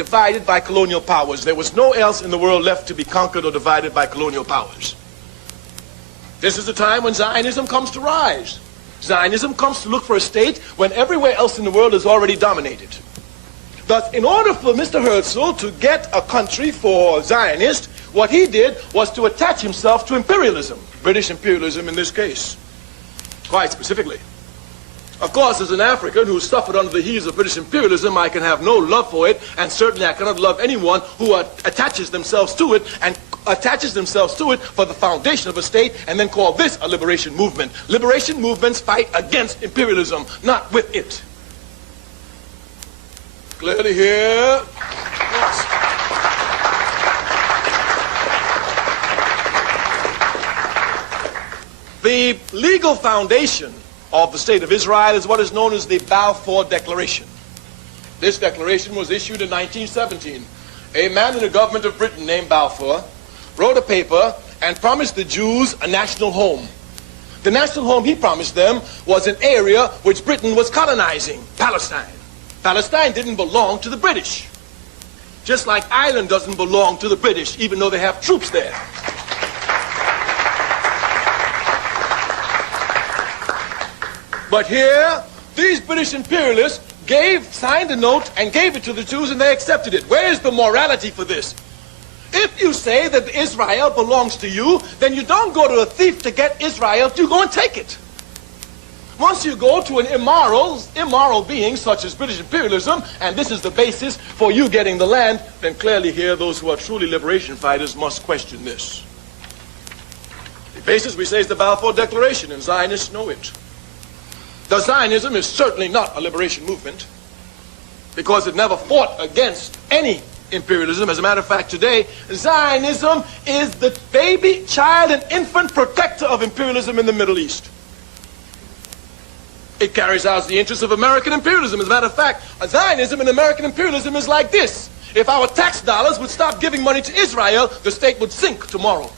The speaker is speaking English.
divided by colonial powers. There was no else in the world left to be conquered or divided by colonial powers. This is the time when Zionism comes to rise. Zionism comes to look for a state when everywhere else in the world is already dominated. Thus, in order for Mr. Herzl to get a country for Zionists, what he did was to attach himself to imperialism, British imperialism in this case, quite specifically. Of course, as an African who suffered under the heels of British imperialism, I can have no love for it, and certainly I cannot love anyone who attaches themselves to it and attaches themselves to it for the foundation of a state and then call this a liberation movement. Liberation movements fight against imperialism, not with it. Clearly here. Yes. The legal foundation of the State of Israel is what is known as the Balfour Declaration. This declaration was issued in 1917. A man in the government of Britain named Balfour wrote a paper and promised the Jews a national home. The national home he promised them was an area which Britain was colonizing, Palestine. Palestine didn't belong to the British, just like Ireland doesn't belong to the British, even though they have troops there. But here, these British imperialists signed a note and gave it to the Jews, and they accepted it. Where is the morality for this? If you say that Israel belongs to you, then you don't go to a thief to get Israel, you go and take it. Once you go to an immoral being such as British imperialism, and this is the basis for you getting the land, then clearly here those who are truly liberation fighters must question this. The basis, we say, is the Balfour Declaration, and Zionists know it. The Zionism is certainly not a liberation movement because it never fought against any imperialism. As a matter of fact, today, Zionism is the baby, child, and infant protector of imperialism in the Middle East. It carries out the interests of American imperialism. As a matter of fact, Zionism and American imperialism is like this. If our tax dollars would stop giving money to Israel, the state would sink tomorrow.